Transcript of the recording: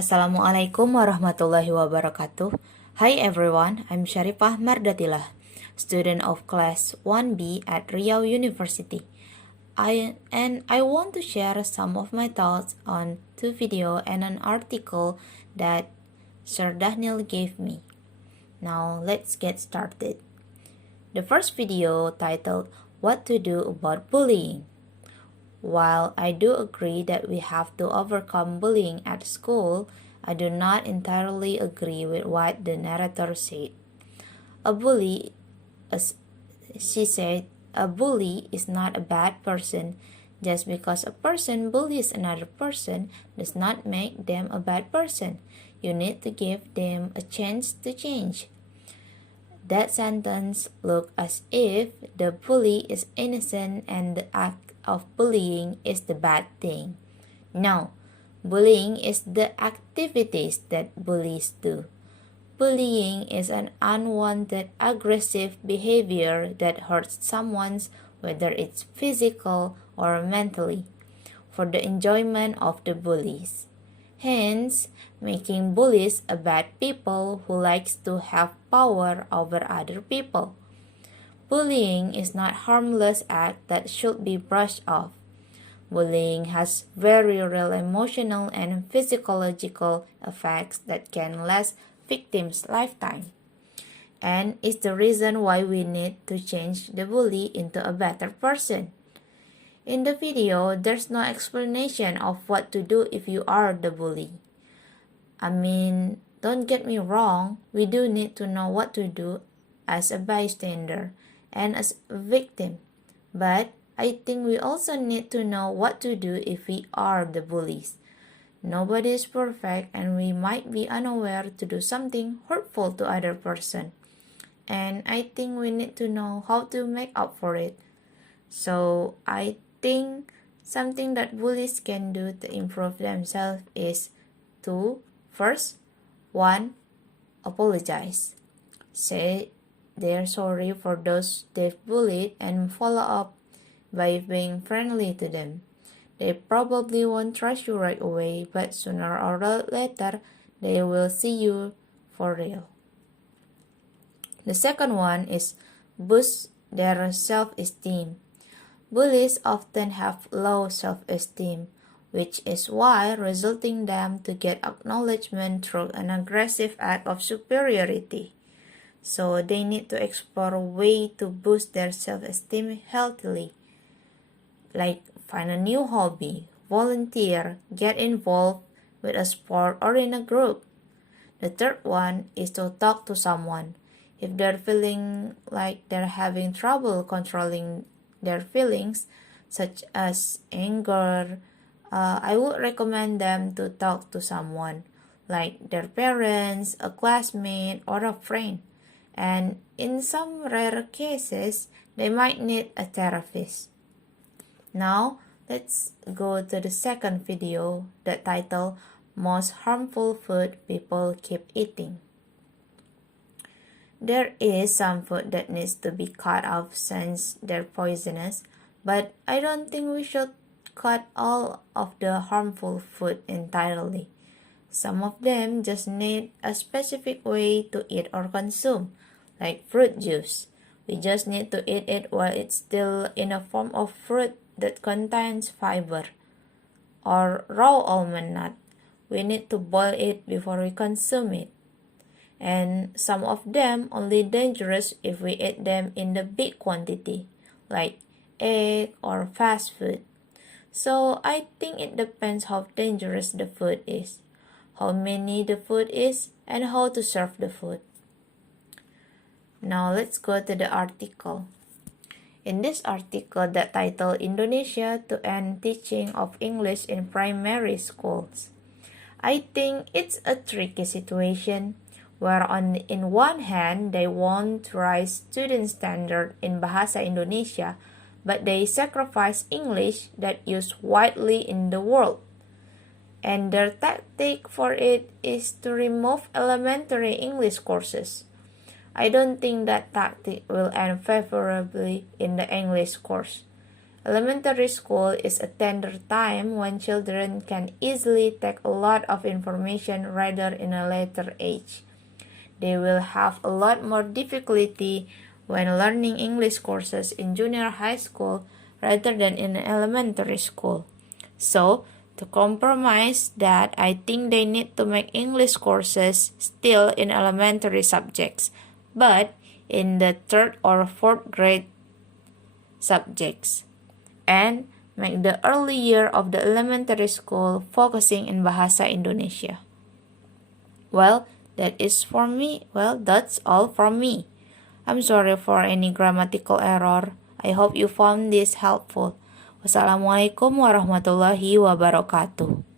Assalamualaikum warahmatullahi wabarakatuh. Hi everyone, I'm Syarifah Mardhatillah, student of class 1B at Riau University. I want to share some of my thoughts on two video and an article that Sir Daniel gave me. Now let's get started. The first video titled What to Do About Bullying. While I do agree that we have to overcome bullying at school, I do not entirely agree with what the narrator said. She said, a bully is not a bad person. Just because a person bullies another person does not make them a bad person. You need to give them a chance to change. That sentence looked as if the bully is innocent and the act of bullying is the bad thing. No, bullying is the activities that bullies do. Bullying is an unwanted aggressive behavior that hurts someone, whether it's physical or mentally, for the enjoyment of the bullies. Hence, making bullies a bad people who likes to have power over other people. Bullying is not harmless act that should be brushed off. Bullying has very real emotional and physiological effects that can last victims' lifetime, and is the reason why we need to change the bully into a better person. In the video, there's no explanation of what to do if you are the bully. I mean, don't get me wrong, we do need to know what to do as a bystander and as a victim, but I think we also need to know what to do if we are the bullies. Nobody is perfect and we might be unaware to do something hurtful to other person, and I think we need to know how to make up for it. So I think something that bullies can do to improve themselves is to first, 1. Apologize. Say they're sorry for those they've bullied and follow up by being friendly to them. They probably won't trust you right away, but sooner or later they will see you for real. The second one is boost their self-esteem. Bullies often have low self-esteem, which is why resulting them to get acknowledgement through an aggressive act of superiority. So they need to explore a way to boost their self-esteem healthily, like find a new hobby, volunteer, get involved with a sport or in a group. The third one is to talk to someone. If they're feeling like they're having trouble controlling their feelings, such as anger, I would recommend them to talk to someone, like their parents, a classmate, or a friend. And in some rare cases, they might need a therapist. Now, let's go to the second video, that title, Most Harmful Food People Keep Eating. There is some food that needs to be cut off since they're poisonous, but I don't think we should cut all of the harmful food entirely. Some of them just need a specific way to eat or consume, like fruit juice. We just need to eat it while it's still in a form of fruit that contains fiber. Or raw almond nut. We need to boil it before we consume it. And some of them only dangerous if we eat them in the big quantity, like egg or fast food. So I think it depends how dangerous the food is, how many the food is, and how to serve the food. Now let's go to the article. In this article that titled Indonesia to End Teaching of English in Primary Schools, I think it's a tricky situation where in one hand they want to raise student standard in Bahasa Indonesia, but they sacrifice English that used widely in the world. And their tactic for it is to remove elementary English courses. I don't think that tactic will end favorably in the English course. Elementary school is a tender time when children can easily take a lot of information rather in a later age. They will have a lot more difficulty when learning English courses in junior high school rather than in elementary school. So, to compromise that, I think they need to make English courses still in elementary subjects, but in the 3rd or 4th grade subjects, and make the early year of the elementary school focusing in Bahasa Indonesia. Well, that's all from me. I'm sorry for any grammatical error. I hope you found this helpful. Wassalamualaikum warahmatullahi wabarakatuh.